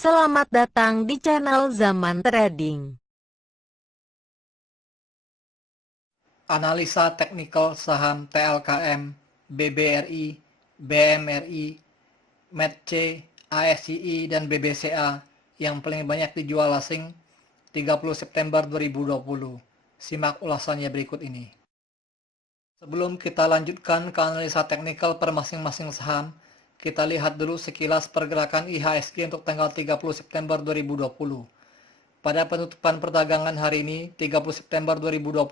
Selamat datang di channel Zaman Trading. Analisa teknikal saham TLKM, BBRI, BMRI, METC, ASCI, dan BBCA yang paling banyak dijual asing 30 September 2020. Simak ulasannya berikut ini. Sebelum kita lanjutkan ke analisa teknikal per masing-masing saham, kita lihat dulu sekilas pergerakan IHSG untuk tanggal 30 September 2020. Pada penutupan perdagangan hari ini, 30 September 2020,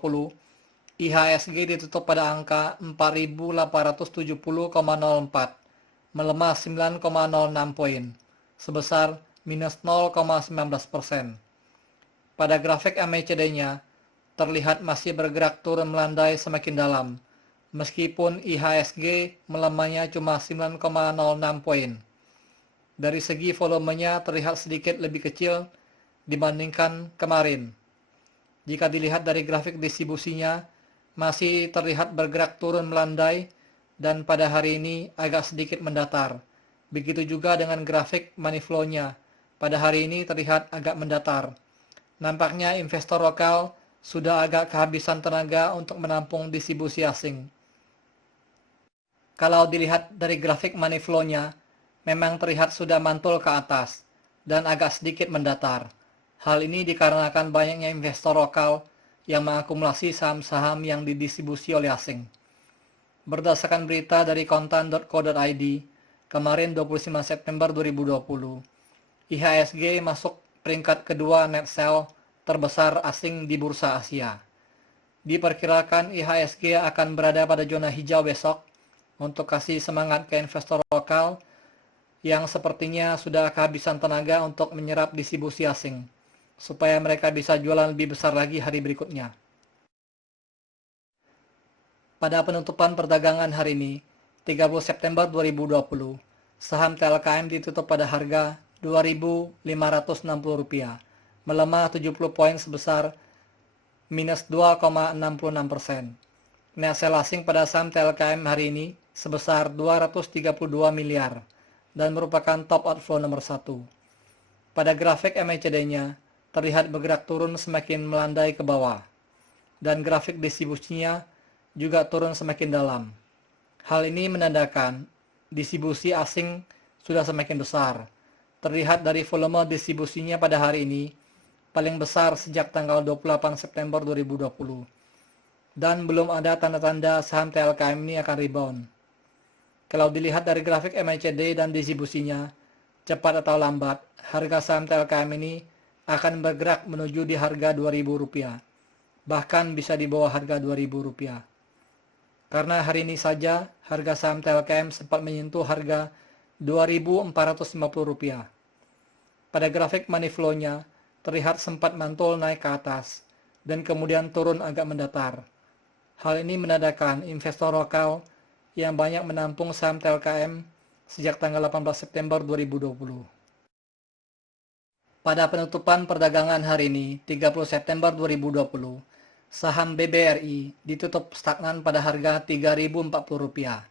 IHSG ditutup pada angka 4.870,04, melemah 9,06 poin, sebesar minus 0,19%. Pada grafik MACD-nya, terlihat masih bergerak turun melandai semakin dalam, meskipun IHSG melemahnya cuma 9,06 poin. Dari segi volumenya terlihat sedikit lebih kecil dibandingkan kemarin. Jika dilihat dari grafik distribusinya, masih terlihat bergerak turun melandai dan pada hari ini agak sedikit mendatar. Begitu juga dengan grafik money flow-nya. Pada hari ini terlihat agak mendatar. Nampaknya investor lokal sudah agak kehabisan tenaga untuk menampung distribusi asing. Kalau dilihat dari grafik money flow-nya, memang terlihat sudah mantul ke atas dan agak sedikit mendatar. Hal ini dikarenakan banyaknya investor lokal yang mengakumulasi saham-saham yang didistribusi oleh asing. Berdasarkan berita dari kontan.co.id, kemarin 29 September 2020, IHSG masuk peringkat kedua net sell terbesar asing di bursa Asia. Diperkirakan IHSG akan berada pada zona hijau besok untuk kasih semangat ke investor lokal yang sepertinya sudah kehabisan tenaga untuk menyerap distribusi asing, supaya mereka bisa jualan lebih besar lagi hari berikutnya. Pada penutupan perdagangan hari ini, 30 September 2020, saham TLKM ditutup pada harga Rp2.560, melemah 70 poin sebesar minus 2,66%. Net sell asing pada saham TLKM hari ini sebesar 232 miliar dan merupakan top outflow nomor 1. Pada grafik MACD-nya, terlihat bergerak turun semakin melandai ke bawah, dan grafik distribusinya juga turun semakin dalam. Hal ini menandakan distribusi asing sudah semakin besar. Terlihat dari volume distribusinya pada hari ini paling besar sejak tanggal 28 September 2020. Dan belum ada tanda-tanda saham TLKM ini akan rebound. Kalau dilihat dari grafik MACD dan distribusinya, cepat atau lambat, harga saham TLKM ini akan bergerak menuju di harga Rp2.000, bahkan bisa di bawah harga Rp2.000. Karena hari ini saja harga saham TLKM sempat menyentuh harga Rp2.450. Pada grafik money flow-nya, terlihat sempat mantul naik ke atas dan kemudian turun agak mendatar. Hal ini menandakan investor lokal yang banyak menampung saham TLKM sejak tanggal 18 September 2020. Pada penutupan perdagangan hari ini, 30 September 2020, saham BBRI ditutup stagnan pada harga Rp3.040.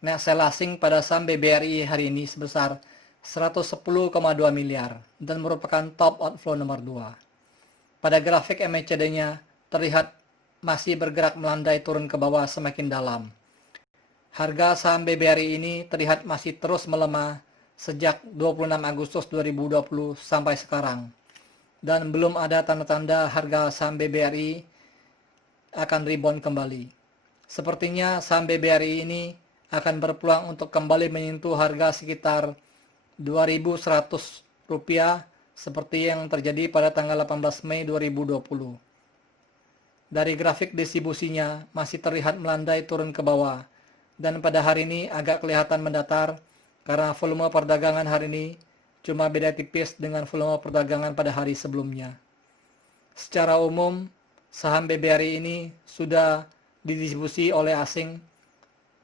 Net sell asing pada saham BBRI hari ini sebesar 110,2 miliar dan merupakan top outflow nomor 2. Pada grafik MACD-nya terlihat masih bergerak melandai turun ke bawah semakin dalam. Harga saham BBRI ini terlihat masih terus melemah sejak 26 Agustus 2020 sampai sekarang. Dan belum ada tanda-tanda harga saham BBRI akan rebound kembali. Sepertinya saham BBRI ini akan berpeluang untuk kembali menyentuh harga sekitar Rp2.100 seperti yang terjadi pada tanggal 18 Mei 2020. Dari grafik distribusinya masih terlihat melandai turun ke bawah dan pada hari ini agak kelihatan mendatar karena volume perdagangan hari ini cuma beda tipis dengan volume perdagangan pada hari sebelumnya. Secara umum, saham BBRI ini sudah didistribusi oleh asing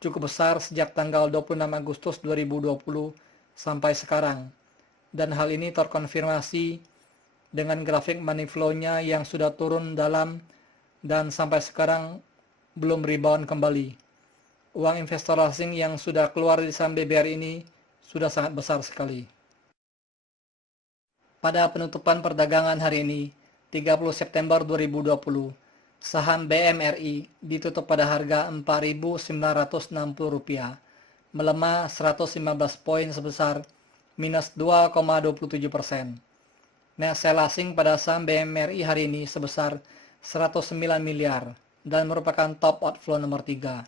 cukup besar sejak tanggal 26 Agustus 2020 sampai sekarang. Dan hal ini terkonfirmasi dengan grafik money flow-nya yang sudah turun dalam dan sampai sekarang belum rebound kembali. Uang investor asing yang sudah keluar dari saham BBRI ini sudah sangat besar sekali. Pada penutupan perdagangan hari ini, 30 September 2020, saham BMRI ditutup pada harga Rp4.960, melemah 115 poin sebesar minus 2,27%. Net sell asing pada saham BMRI hari ini sebesar 109 miliar dan merupakan top outflow nomor 3.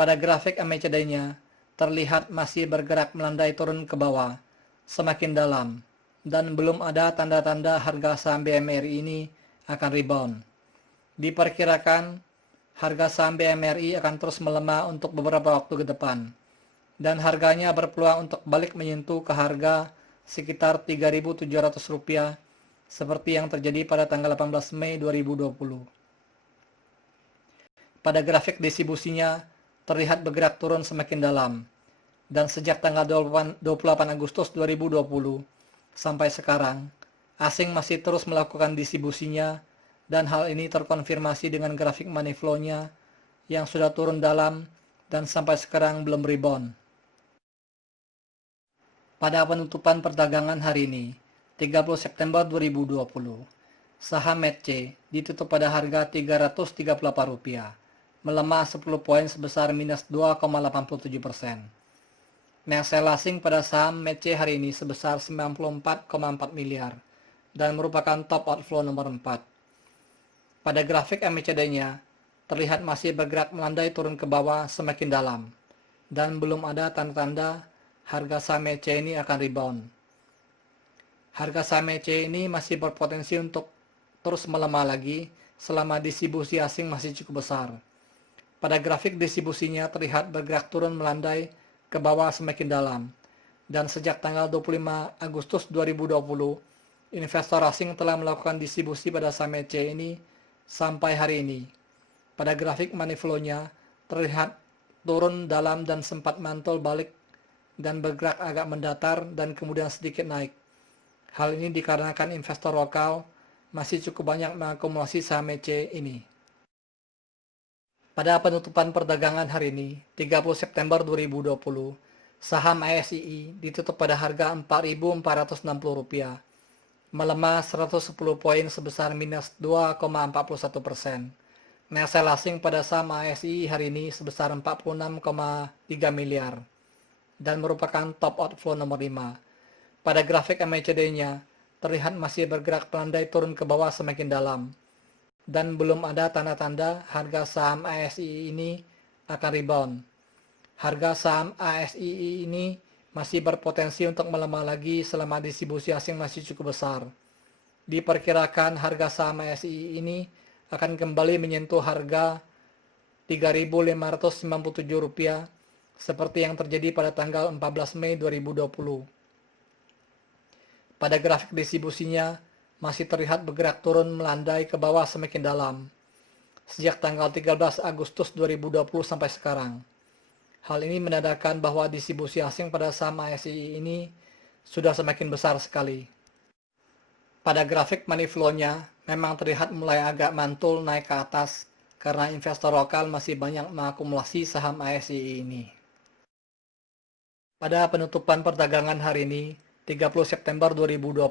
Pada grafik MACD-nya, terlihat masih bergerak melandai turun ke bawah, semakin dalam, dan belum ada tanda-tanda harga saham BMRI ini akan rebound. Diperkirakan harga saham BMRI akan terus melemah untuk beberapa waktu ke depan, dan harganya berpeluang untuk balik menyentuh ke harga sekitar Rp3.700 seperti yang terjadi pada tanggal 18 Mei 2020. Pada grafik distribusinya terlihat bergerak turun semakin dalam, dan sejak tanggal 28 Agustus 2020 sampai sekarang, asing masih terus melakukan distribusinya, dan hal ini terkonfirmasi dengan grafik money flow-nya yang sudah turun dalam dan sampai sekarang belum rebound. Pada penutupan perdagangan hari ini, 30 September 2020, saham METC ditutup pada harga Rp338, melemah 10 poin sebesar minus 2,87%. Net sell asing pada saham METC hari ini sebesar 94,4 miliar dan merupakan top outflow nomor 4. Pada grafik MACD-nya, terlihat masih bergerak melandai turun ke bawah semakin dalam, dan belum ada tanda-tanda harga saham METC ini akan rebound. Harga saham METC ini masih berpotensi untuk terus melemah lagi selama distribusi asing masih cukup besar. Pada grafik distribusinya terlihat bergerak turun melandai ke bawah semakin dalam, dan sejak tanggal 25 Agustus 2020, investor asing telah melakukan distribusi pada saham METC ini sampai hari ini. Pada grafik money flow-nya terlihat turun dalam dan sempat mantul balik dan bergerak agak mendatar dan kemudian sedikit naik. Hal ini dikarenakan investor lokal masih cukup banyak mengakumulasi saham METC ini. Pada penutupan perdagangan hari ini, 30 September 2020, saham ASII ditutup pada harga Rp4.460, melemah 110 poin sebesar minus 2,41%. Net sell asing pada saham ASII hari ini sebesar 46,3 miliar dan merupakan top outflow nomor 5. Pada grafik MACD-nya, terlihat masih bergerak pelandai turun ke bawah semakin dalam, dan belum ada tanda-tanda harga saham ASII ini akan rebound. Harga saham ASII ini masih berpotensi untuk melemah lagi selama distribusi asing masih cukup besar. Diperkirakan harga saham ASII ini akan kembali menyentuh harga Rp3.597 seperti yang terjadi pada tanggal 14 Mei 2020. Pada grafik distribusinya masih terlihat bergerak turun melandai ke bawah semakin dalam sejak tanggal 13 Agustus 2020 sampai sekarang. Hal ini menandakan bahwa distribusi asing pada saham ASII ini sudah semakin besar sekali. Pada grafik money flow-nya memang terlihat mulai agak mantul naik ke atas karena investor lokal masih banyak mengakumulasi saham ASII ini. Pada penutupan perdagangan hari ini, 30 September 2020,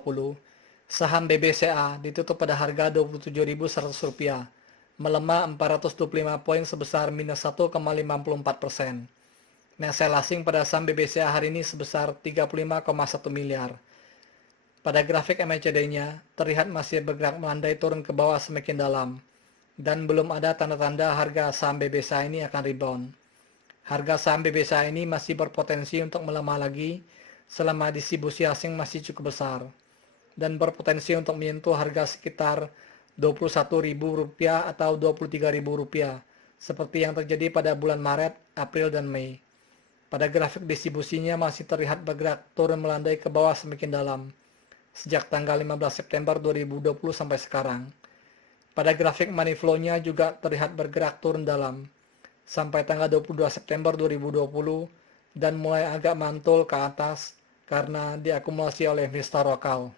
saham BBCA ditutup pada harga Rp27.100, melemah 425 poin sebesar minus 1,54%. Net sell asing pada saham BBCA hari ini sebesar 35,1 miliar. Pada grafik MACD-nya, terlihat masih bergerak melandai turun ke bawah semakin dalam, dan belum ada tanda-tanda harga saham BBCA ini akan rebound. Harga saham BBCA ini masih berpotensi untuk melemah lagi selama distribusi asing masih cukup besar, dan berpotensi untuk menyentuh harga sekitar Rp21.000 atau Rp23.000, seperti yang terjadi pada bulan Maret, April, dan Mei. Pada grafik distribusinya masih terlihat bergerak turun melandai ke bawah semakin dalam, sejak tanggal 15 September 2020 sampai sekarang. Pada grafik money flow-nya juga terlihat bergerak turun dalam, sampai tanggal 22 September 2020, dan mulai agak mantul ke atas karena diakumulasi oleh investor lokal.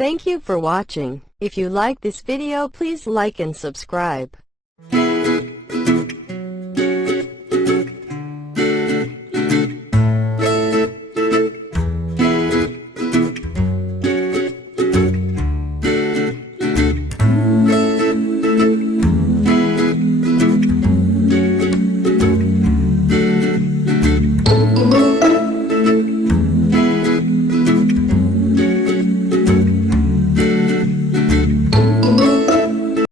Thank you for watching. If you like this video, please like and subscribe.